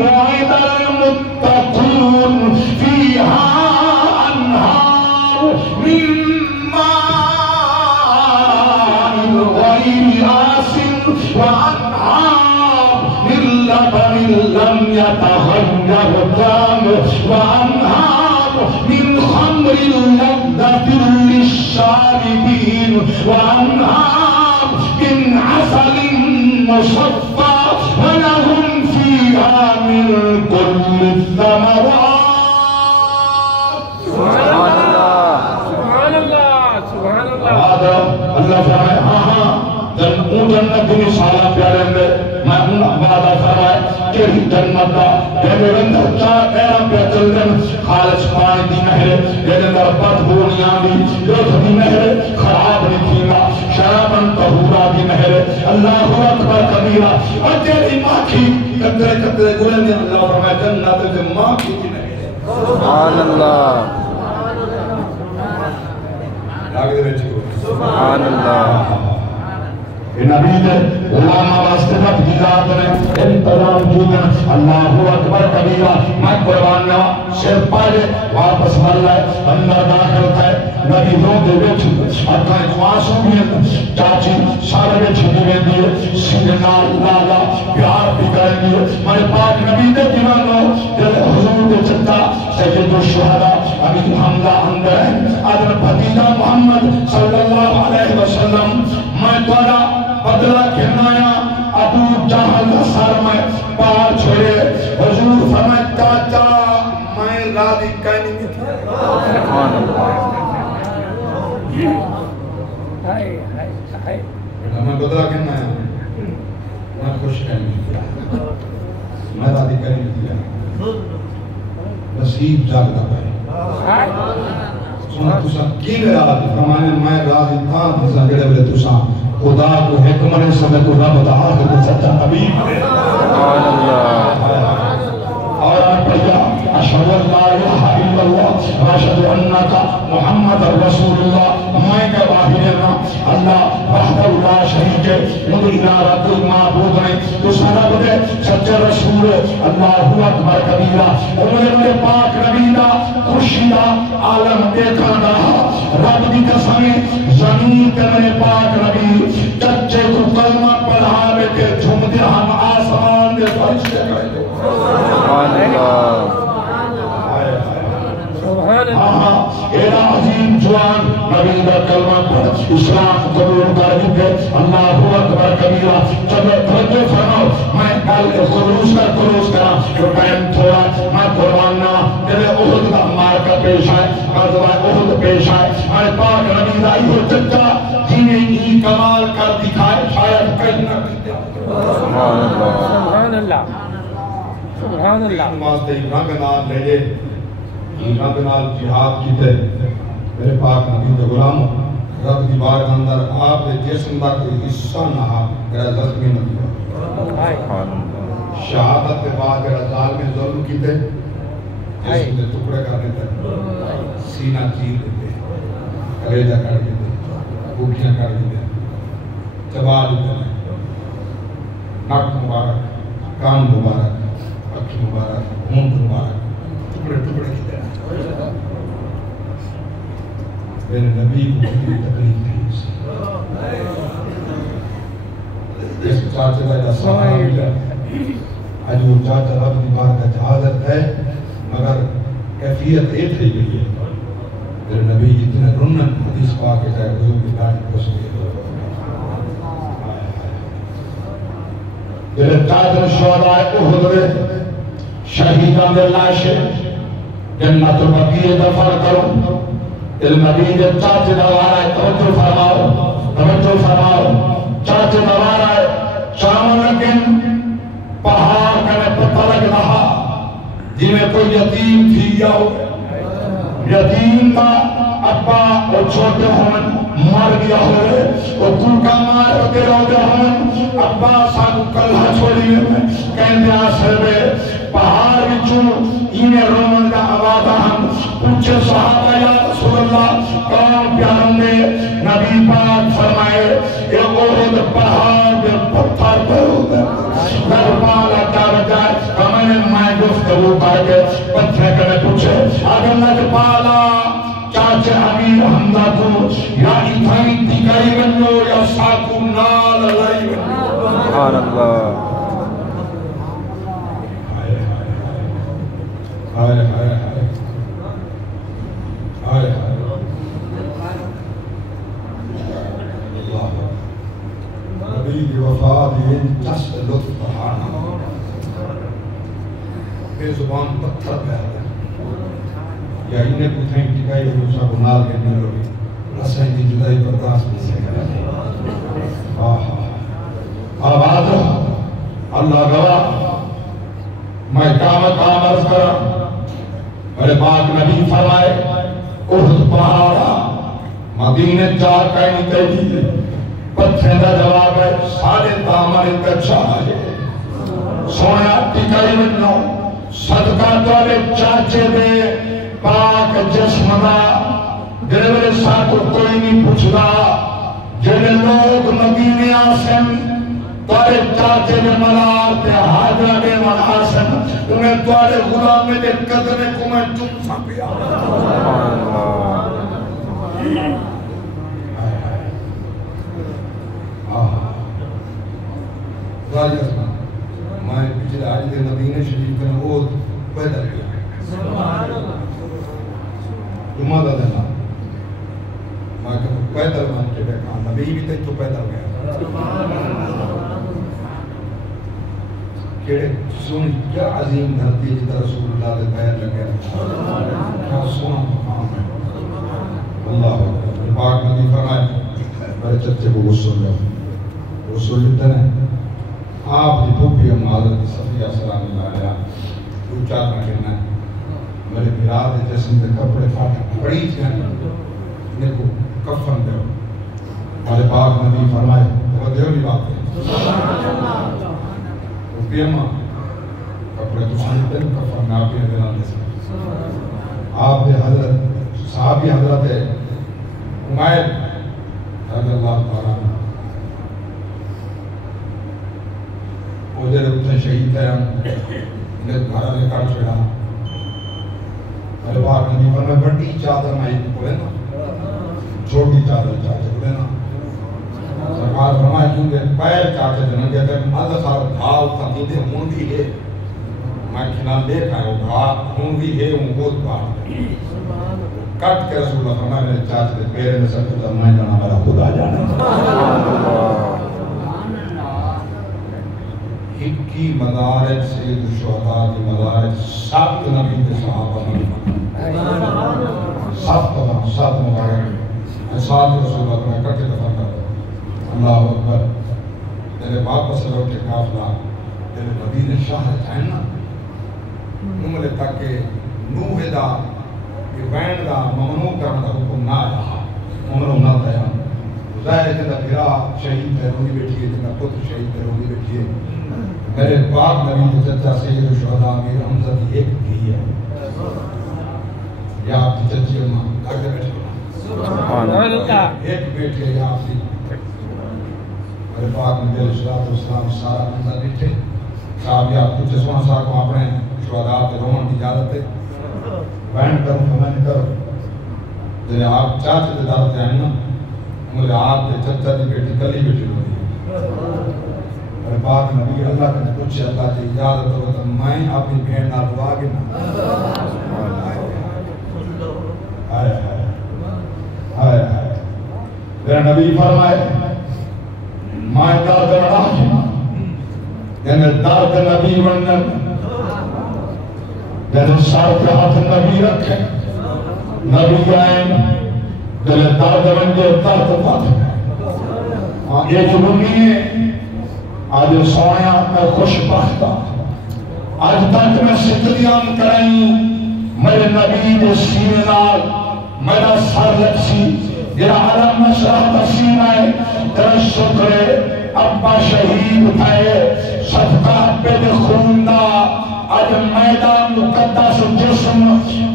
وعد المتقون فيها أنهار من ماء غير آسن وأنهار من لبن لم يتغير طعمه وأنهار من خمر لذة للشاربين وأنهار من عسل مصفى ولهم فيها من كل الثمرات. سبحان الله سبحان الله سبحان الله. هذا اللہ فرمائے ہاں جنت کی مثال پیارے میں وعدہ فرمائے کہ جنت دا میرے اندر چار پیرا پہ چلدن خالص پانی دی نہر میرے اندر بدبو نہیں آندی لطف دی نہر خراب نہیں تھیگا شرابن طہورا دی نہر اللہ اکبر کبیرہ اور تیری ماکھی قطرے قطرے گولن دی اللہ فرمائے جنت دی ماکھی دی نہر. سبحان اللہ سبحان اللہ. نبی نے علماء واسطے تبدیلات میں انتظام کیا. اللہ اکبر کبیرہ. میں قربان نہ سر پائے واپس مر لائے اندر داخل تھے نبی دو دے بیچ اکھائیں خواسوں بھی چاچی سارے بیچ دیوے دیئے سیدنا لالا پیار بھی کریں دیئے میں پاک نبی دے دیوانوں دل حضور دے چتا سید الشہدہ ابھی حمدہ اندر ہے ادھر بھتیجہ محمد صلی اللہ علیہ وسلم. میں توڑا بدلہ کھنایا ابو جہل سر میں پار چھوڑے حضور فرمائے چاچا میں راضی کہنی میں تھا. سبحان اللہ. میں بدلہ کھنایا میں خوش کہنی میں تھا میں راضی کہنی میں تھا نصیب جاگتا پائے سنا تسا کی راضی فرمانے میں راضی تھا تسا گڑے بلے تسا خدا کو حکمت سمیں کو رب دعا کہ سچا حبیب ہے. سبحان اللہ. اور آپ پڑھا اشہد ان لا الہ الا اللہ واشہد انک محمد رسول اللہ. میں کہ واحد اللہ وحدہ لا شریک ہے مدعا رب معبود ہے تو سارا بدے سچے رسول اللہ اکبر کبیرہ. عمر پاک نبی دا خوشیدہ عالم دیکھا رہا رب دی قسم زمین تے میرے پاک نبی چچے کو کلمہ پڑھا بیٹے جھومتے ہم آسمان دے فرشتے کرے. سبحان اللہ سبحان اللہ. ایرا عظیم جوان نبی دا کلمہ پڑھ اسلام قبول کر دیتے. اللہ اکبر کبیرہ. چلو توجہ فرماؤ میں کل خلوص کرا تو ٹائم تھوڑا میں قربان نہ میرے احد کا مارکہ پیش آئے غزوہ احد پیش آئے میں پاک نبی دا یہ چچا جنہیں ہی کمال کر دکھائے شاید کہیں نہ کہتے. سبحان اللہ سبحان اللہ سبحان اللہ. واسطے رنگ نال لے لے رب نال جہاد کیتے میرے پاک نبی دے غلام رب دی بارگاہ اندر آپ دے جسم دا کوئی حصہ نہ میرا زخمی نہ دیا. شہادت کے بعد میرا ظالم ظلم کیتے جسم دے ٹکڑے کرنے تک سینہ چیر دیتے کلیجہ کر دیتے بھوکیاں کر دیتے چبا دیتے نک مبارک کان مبارک اکھی مبارک ہونٹ مبارک ٹکڑے ٹکڑے کیتے میرے نبی کو کوئی تکلیف نہیں اس چاچے کا صحابی ہے آج وہ چاچا رب دی بارگاہ حاضر ہے مگر کیفیت ایک ہی گئی ہے. میرے نبی جتنے رنن حدیث پاک ہے جائے حضور کی داڑھی پوچھ گئے میرے چاچا شہداء احد شہیدان دے لاشے جنت البقیع دفن کرو. نبی دے چاچے دوارا ہے توجہ فرماؤ چاچے دوارا ہے شام لیکن پہاڑ کنے پتہ لگ رہا جی میں کوئی یتیم تھی یا ہو یتیم کا ابا اور چھوٹے ہون مر گیا ہوئے اور کوکا مار ہوتے روتے ہون ابا سانو کلہ چھوڑی میں کہندے آسر میں پہاڑ وچوں انہیں رومن کا آوازہ ہم پوچھے صحابہ یا رسول اللہ کون پیاروں نے نبی پاک فرمائے اے احد پہاڑ دے پتھر پر ہوتا دربالا کر جائے ہمیں گفتگو کر کے پتھرے کنے پوچھے اگر لگ پالا چاچے امیر حمدہ کو یا اتھائیں تکائی بنو یا ساکو نال لائی بنو سبحان اللہ ہائے ہائے ہائے ہائے نبی کی وفات یہ جس لطف بہانا بے زبان پتھر پہ آتا یا انہیں کتھائیں ٹکائی روسا گناہ کے نلوی رسائیں دی جدائی برداشت میں سے کرے آباد اللہ گواہ میں کام عرض کرا میرے پاک نبی فرمائے احد پہاڑا مدینہ جا کہیں تیجی پتھرے دا جواب ہے سارے دامن کچھا ہے سونا ٹکائی منو صدقہ توڑے چاچے دے پاک جسم دا جنہے ساتھ کوئی نہیں پوچھدا جنہے لوگ مدینے آسن توڑے چاچے دے ملار تے حاجرہ دے منحاسن انہیں توڑے غلام دے قدمے کو میں چون سا پیا غالی اسمان میں پچھلے آج دے مدینہ شریف کا نوود پیدل گیا جمعہ دا دینا میں کہا پیدل مان کے بیٹھا نبی بھی تک تو پیدل گیا کیڑے سن کیا عظیم دھرتی جتا رسول اللہ دے پیر لگے کیا سونا مقام ہے اللہ پاک نبی فرمائے میرے چچے کو غسل لے غسل لیتے ہیں آپ دی پھوپھی ام حضرت صفیہ سلام اللہ علیہ اونچا کرنا ہے میرے بھرا دے جسم دے کپڑے پھاٹے بڑی تھے انہیں کو کفن دے میرے پاک نبی فرمائے وہ دیو نہیں بات ہے پھوپھی ام کپڑے تو سانتے ہیں کفن میں آپ ہی دینا دے سکتے آپ دے حضرت صحابی حضرت عمیر رضی اللہ تعالیٰ وہ جب اتنے شہید ہے انہیں گھارا لے کر چھڑا میرے پاک نبی فرمائے بڑی چادر میں ایک بولے نا چھوٹی چادر چاچے بولے نا سرکار فرمائے کیونکہ پیر چاچے جنہوں کہتے ہیں مدد سار بھاؤ تقیدے ہون بھی ہے میں کھنا لے کھائے وہ بھاؤ ہون بھی ہے وہ بہت بھاؤ کٹ کے رسول اللہ فرمائے میرے چاچے دے پیرے میں سب کتا میں جانا میرا خدا جانا کی مدارج سید الشہداء کی مدارج سات نبی کے صحابہ میں سات مبارک سات رسول اللہ میں کٹے دفعہ کر اللہ اکبر تیرے واپس لوٹے کافلہ تیرے مدینہ شہر جائیں نا نملے تاکہ نوح دا یہ وین دا ممنوع کرنا دا حکم نہ رہا ممنوع نہ تھا ظاہر ہے جنہا بھرا شہید ہے رونی بیٹھی ہے جنہا پتر شہید ہے رونی بیٹھی ہے میرے پاک نبی کے چچا سید الشہداء امیر حمزہ کی ایک دھی ہے یا آپ کی چچی اماں آگے بیٹھے ایک بیٹھے یا آپ کی میرے پاک نبی علیہ السلام سارا حمزہ بیٹھے صاحب یا آپ کچھ سونا صاحب کو اپنے شہداء کے رومن کی اجازت ہے بین کروں کہ میں نے کرو جنہیں آپ چاچے دے دارتے ہیں نا مجھے آپ کے چچا دی بیٹی کلی بیٹی ہوئی میرے پاک نبی اللہ کے پوچھے اللہ کی اجازت ہو تو میں اپنی بہن نہ دعا کے نہ آئے آئے آئے میرا نبی فرمائے میں درد رہا یعنی درد نبی ونن یعنی سار کے ہاتھ نبی رکھے نبی آئین یعنی درد ونجے درد پاتے یہ جنونی ہے آج سویا میں خوش بختا آج تک میں ستریان کریں میرے نبی دے سینے نال میرا سر لکسی جرا علم نشرح تسیم ہے تیرا شکرے ابا شہید اٹھائے صدقہ پہ دے خوندہ آج میدان مقدس جسم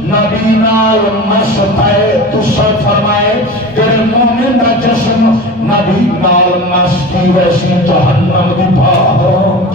نبی نال مستائے تو سر فرمائے جرے مومن دا جسم نبی نال مستی ویسی جہنم دی بھاؤ